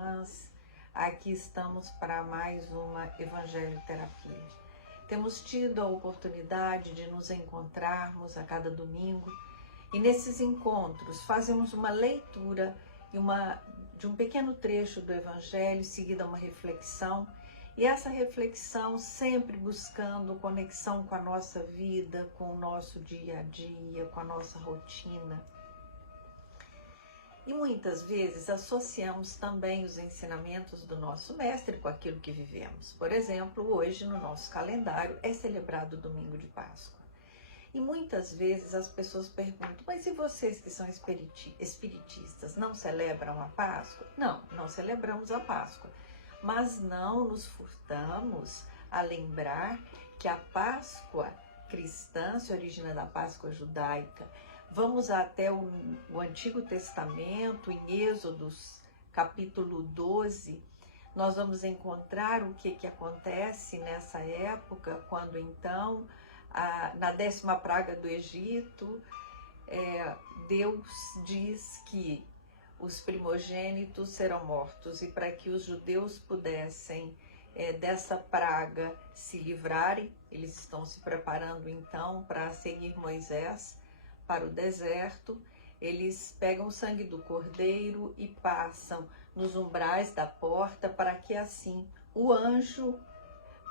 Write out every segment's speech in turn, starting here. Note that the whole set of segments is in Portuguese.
irmãs. Aqui estamos para mais uma Evangelho Terapia. Temos tido a oportunidade de nos encontrarmos a cada domingo e nesses encontros fazemos uma leitura de um pequeno trecho do Evangelho, seguida uma reflexão, e essa reflexão sempre buscando conexão com a nossa vida, com o nosso dia a dia, com a nossa rotina. E muitas vezes associamos também os ensinamentos do nosso mestre com aquilo que vivemos. Por exemplo, hoje no nosso calendário é celebrado o Domingo de Páscoa. E muitas vezes as pessoas perguntam, mas e vocês que são espiritistas, não celebram a Páscoa? Não, não celebramos a Páscoa, mas não nos furtamos a lembrar que a Páscoa cristã se origina da Páscoa judaica. Vamos até o Antigo Testamento, em Êxodos, capítulo 12, nós vamos encontrar o que acontece nessa época, quando então, na 10ª praga do Egito, Deus diz que os primogênitos serão mortos, e para que os judeus pudessem dessa praga se livrarem, eles estão se preparando então para seguir Moisés para o deserto. Eles pegam o sangue do cordeiro e passam nos umbrais da porta para que assim o anjo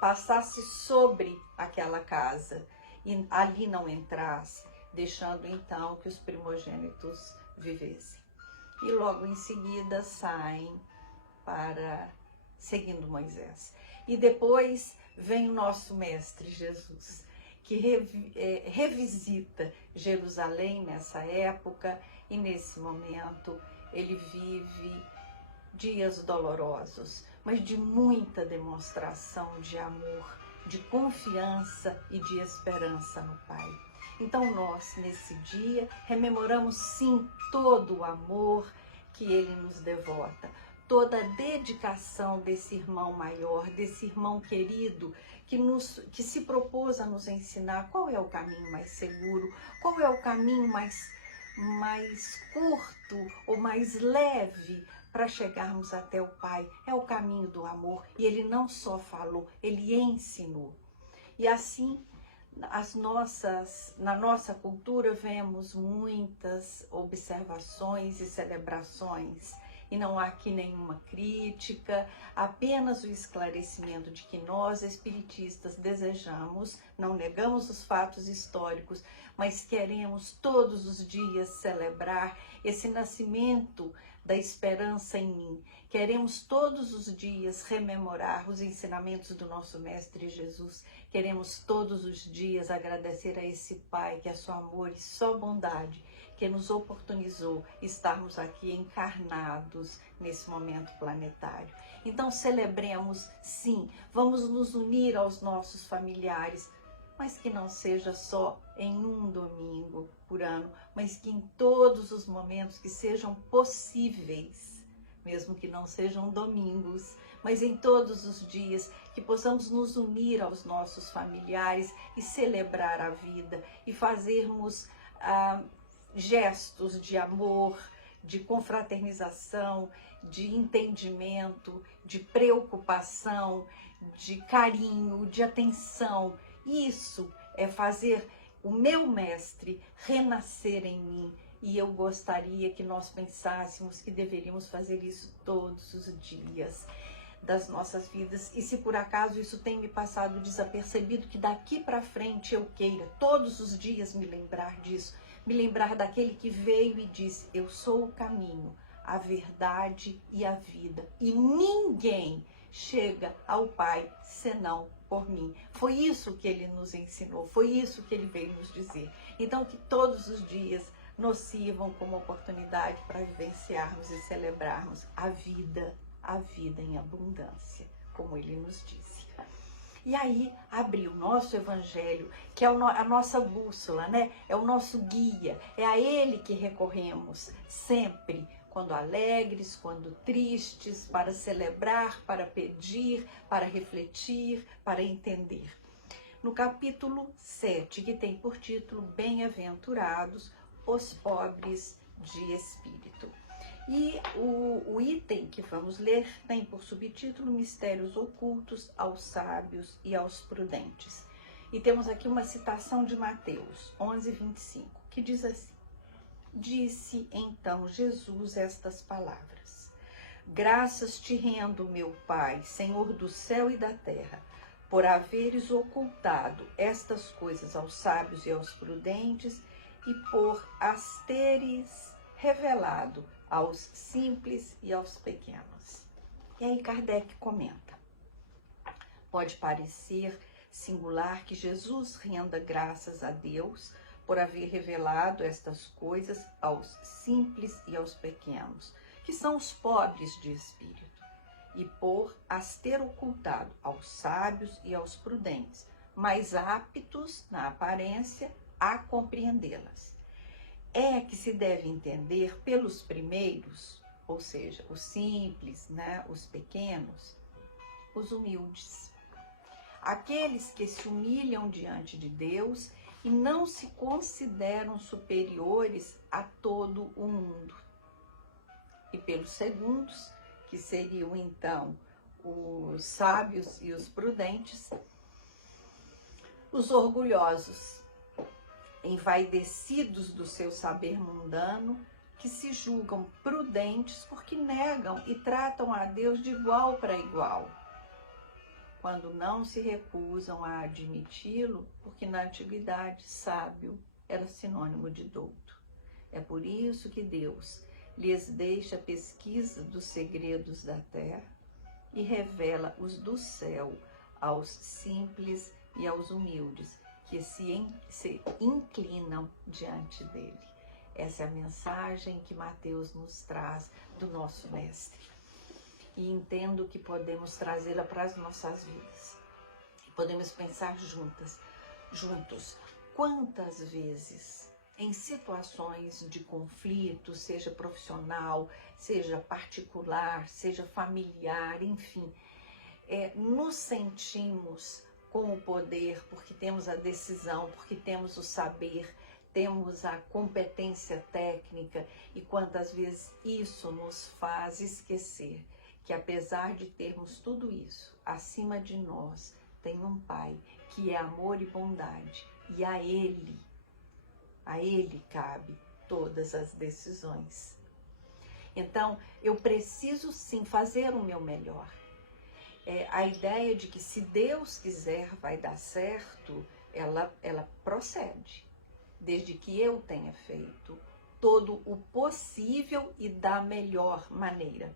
passasse sobre aquela casa e ali não entrasse, deixando então que os primogênitos vivessem. E logo em seguida saem para seguindo Moisés. E depois vem o nosso mestre Jesus, que revisita Jerusalém nessa época, e nesse momento ele vive dias dolorosos, mas de muita demonstração de amor, de confiança e de esperança no Pai. Então nós, nesse dia, rememoramos sim todo o amor que ele nos devota, toda a dedicação desse irmão maior, desse irmão querido, que se propôs a nos ensinar qual é o caminho mais seguro, qual é o caminho mais curto ou mais leve para chegarmos até o Pai. É o caminho do amor, e ele não só falou, ele ensinou. E assim, na nossa cultura vemos muitas observações e celebrações, e não há aqui nenhuma crítica, apenas o esclarecimento de que nós, espiritistas, desejamos, não negamos os fatos históricos, mas queremos todos os dias celebrar esse nascimento da esperança em mim. Queremos todos os dias rememorar os ensinamentos do nosso Mestre Jesus. Queremos todos os dias agradecer a esse Pai que é só amor e só bondade, que nos oportunizou estarmos aqui encarnados nesse momento planetário. Então celebremos, sim, vamos nos unir aos nossos familiares, mas que não seja só em um domingo por ano, mas que em todos os momentos que sejam possíveis, mesmo que não sejam domingos, mas em todos os dias, que possamos nos unir aos nossos familiares e celebrar a vida e fazermos gestos de amor, de confraternização, de entendimento, de preocupação, de carinho, de atenção. Isso é fazer o meu mestre renascer em mim, e eu gostaria que nós pensássemos que deveríamos fazer isso todos os dias das nossas vidas. E se por acaso isso tem me passado desapercebido, que daqui para frente eu queira todos os dias me lembrar disso, me lembrar daquele que veio e disse: eu sou o caminho, a verdade e a vida, e ninguém chega ao Pai senão por mim. Foi isso que ele nos ensinou, foi isso que ele veio nos dizer. Então que todos os dias nos sirvam como oportunidade para vivenciarmos e celebrarmos a vida em abundância, como ele nos disse. E aí, abrir o nosso Evangelho, que é a nossa bússola, né? É o nosso guia, é a ele que recorremos sempre, quando alegres, quando tristes, para celebrar, para pedir, para refletir, para entender. No capítulo 7, que tem por título Bem-aventurados os pobres de espírito. E o item que vamos ler tem por subtítulo Mistérios Ocultos aos Sábios e aos Prudentes. E temos aqui uma citação de Mateus 11:25, que diz assim: Disse então Jesus estas palavras: Graças te rendo, meu Pai, Senhor do céu e da terra, por haveres ocultado estas coisas aos sábios e aos prudentes e por as teres revelado aos simples e aos pequenos. E aí Kardec comenta: pode parecer singular que Jesus renda graças a Deus por haver revelado estas coisas aos simples e aos pequenos, que são os pobres de espírito, e por as ter ocultado aos sábios e aos prudentes, mais aptos na aparência a compreendê-las. É que se deve entender pelos primeiros, ou seja, os simples, os pequenos, os humildes, aqueles que se humilham diante de Deus e não se consideram superiores a todo o mundo. E pelos segundos, que seriam então os sábios e os prudentes, os orgulhosos, envaidecidos do seu saber mundano, que se julgam prudentes porque negam e tratam a Deus de igual para igual, quando não se recusam a admiti-lo, porque na antiguidade sábio era sinônimo de douto. É por isso que Deus lhes deixa a pesquisa dos segredos da terra e revela os do céu aos simples e aos humildes, que se inclinam diante dele. Essa é a mensagem que Mateus nos traz do nosso Mestre. E entendo que podemos trazê-la para as nossas vidas. Podemos pensar juntos, quantas vezes em situações de conflito, seja profissional, seja particular, seja familiar, enfim, nos sentimos com o poder, porque temos a decisão, porque temos o saber, temos a competência técnica, e quantas vezes isso nos faz esquecer que, apesar de termos tudo isso, acima de nós tem um Pai que é amor e bondade, e a Ele cabe todas as decisões. Então, eu preciso sim fazer o meu melhor. A ideia de que se Deus quiser vai dar certo, ela procede, desde que eu tenha feito todo o possível e da melhor maneira.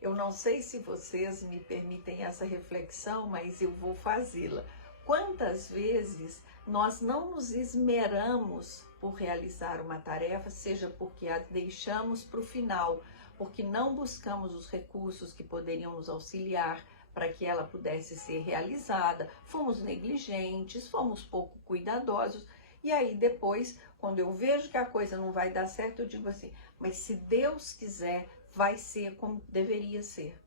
Eu não sei se vocês me permitem essa reflexão, mas eu vou fazê-la. Quantas vezes nós não nos esmeramos por realizar uma tarefa, seja porque a deixamos para o final, porque não buscamos os recursos que poderiam nos auxiliar para que ela pudesse ser realizada, fomos negligentes, fomos pouco cuidadosos, e aí depois, quando eu vejo que a coisa não vai dar certo, eu digo assim, mas se Deus quiser, vai ser como deveria ser.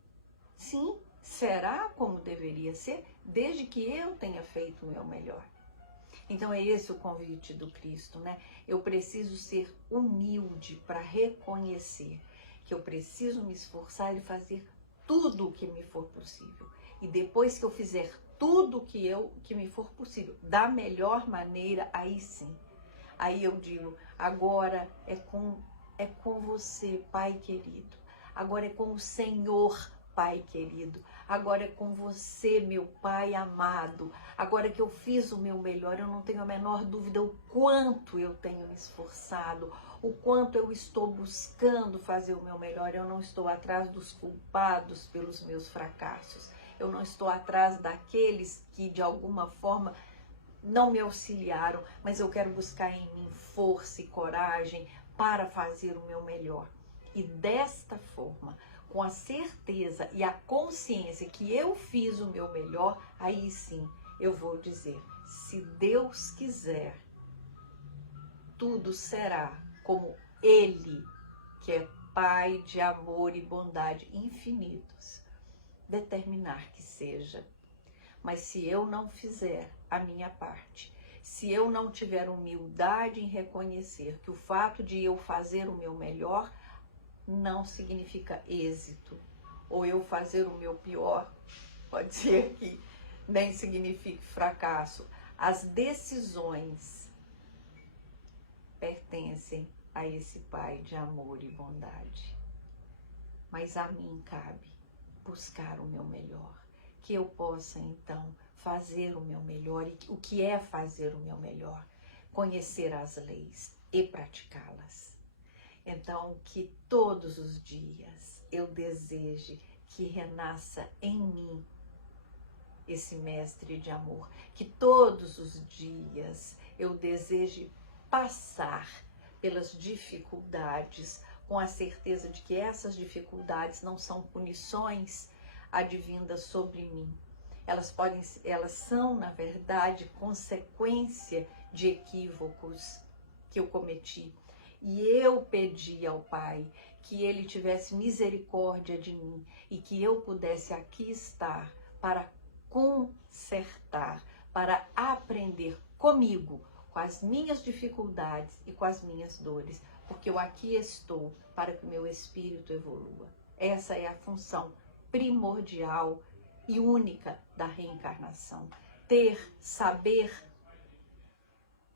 Sim, será como deveria ser, desde que eu tenha feito o meu melhor. Então é esse o convite do Cristo, né? Eu preciso ser humilde para reconhecer que eu preciso me esforçar e fazer tudo o que me for possível. E depois que eu fizer tudo o que me for possível, da melhor maneira, aí sim. Aí eu digo, agora é com você, Pai querido. Agora é com o Senhor, Pai querido. Agora é com você, meu Pai amado. Agora que eu fiz o meu melhor, eu não tenho a menor dúvida o quanto eu tenho me esforçado, o quanto eu estou buscando fazer o meu melhor. Eu não estou atrás dos culpados pelos meus fracassos. Eu não estou atrás daqueles que de alguma forma não me auxiliaram, mas eu quero buscar em mim força e coragem para fazer o meu melhor. E desta forma, com a certeza e a consciência que eu fiz o meu melhor, aí sim eu vou dizer, se Deus quiser, tudo será como Ele, que é Pai de amor e bondade infinitos, determinar que seja. Mas se eu não fizer a minha parte, se eu não tiver humildade em reconhecer que o fato de eu fazer o meu melhor não significa êxito. Ou eu fazer o meu pior, pode ser que nem signifique fracasso. As decisões pertencem a esse Pai de amor e bondade. Mas a mim cabe buscar o meu melhor. Que eu possa, então, fazer o meu melhor. E o que é fazer o meu melhor? Conhecer as leis e praticá-las. Então, que todos os dias eu deseje que renasça em mim esse mestre de amor. Que todos os dias eu deseje passar pelas dificuldades com a certeza de que essas dificuldades não são punições advindas sobre mim. Elas são, na verdade, consequência de equívocos que eu cometi. E eu pedi ao Pai que Ele tivesse misericórdia de mim e que eu pudesse aqui estar para consertar, para aprender comigo, com as minhas dificuldades e com as minhas dores, porque eu aqui estou para que o meu espírito evolua. Essa é a função primordial e única da reencarnação. Ter, saber,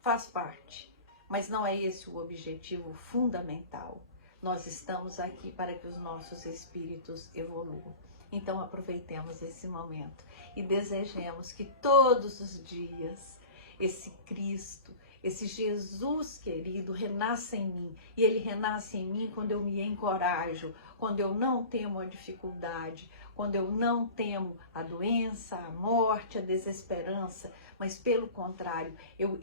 faz parte, mas não é esse o objetivo fundamental. Nós estamos aqui para que os nossos espíritos evoluam. Então aproveitemos esse momento e desejemos que todos os dias esse Cristo, esse Jesus querido renasça em mim. E Ele renasce em mim quando eu me encorajo, quando eu não temo a dificuldade, quando eu não temo a doença, a morte, a desesperança, mas pelo contrário, eu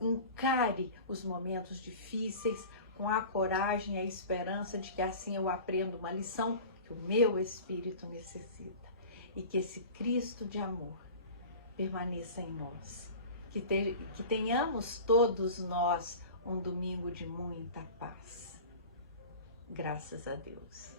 encare os momentos difíceis com a coragem e a esperança de que assim eu aprendo uma lição que o meu espírito necessita. E que esse Cristo de amor permaneça em nós. Que tenhamos todos nós um domingo de muita paz. Graças a Deus.